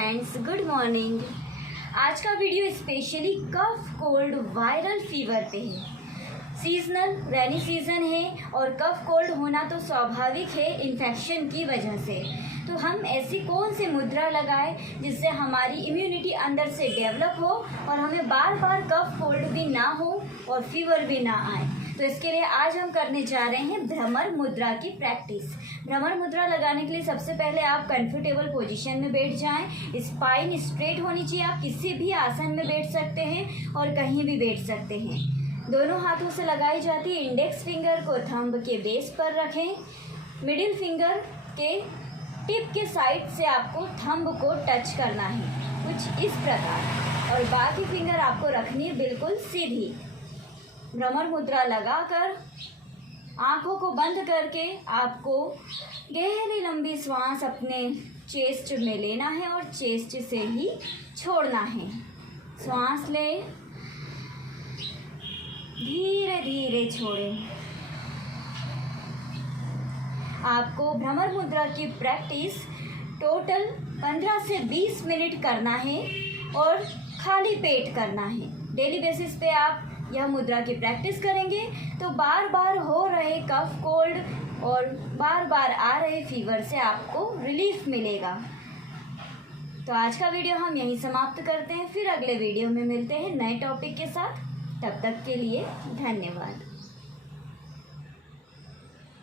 Friends, good morning. आज का video specially cough cold viral fever पे है। सीजनल रेनी सीज़न है और कफ कोल्ड होना तो स्वाभाविक है इन्फेक्शन की वजह से। तो हम ऐसी कौन सी मुद्रा लगाएं जिससे हमारी इम्यूनिटी अंदर से डेवलप हो और हमें बार बार कफ कोल्ड भी ना हो और फीवर भी ना आए। तो इसके लिए आज हम करने जा रहे हैं भ्रमर मुद्रा की प्रैक्टिस। भ्रमर मुद्रा लगाने के लिए सबसे पहले आप कंफर्टेबल पोजीशन में बैठ जाएं। स्पाइन स्ट्रेट होनी चाहिए। आप किसी भी आसन में बैठ सकते हैं और कहीं भी बैठ सकते हैं। दोनों हाथों से लगाई जाती है। इंडेक्स फिंगर को थंब के बेस पर रखें। मिडिल फिंगर के टिप के साइड से आपको थंब को टच करना है, कुछ इस प्रकार, और बाकी फिंगर आपको रखनी है बिल्कुल सीधी। भ्रमर मुद्रा लगाकर आंखों को बंद करके आपको गहरी लंबी सांस अपने चेस्ट में लेना है और चेस्ट से ही छोड़ना है। सांस लें, धीरे धीरे छोड़ें। आपको भ्रमर मुद्रा की प्रैक्टिस टोटल 15 से 20 मिनट करना है और खाली पेट करना है। डेली बेसिस पे आप यह मुद्रा की प्रैक्टिस करेंगे तो बार बार हो रहे कफ कोल्ड और बार बार आ रहे फीवर से आपको रिलीफ मिलेगा। तो आज का वीडियो हम यहीं समाप्त करते हैं। फिर अगले वीडियो में मिलते हैं नए टॉपिक के साथ। तब तक के लिए धन्यवाद।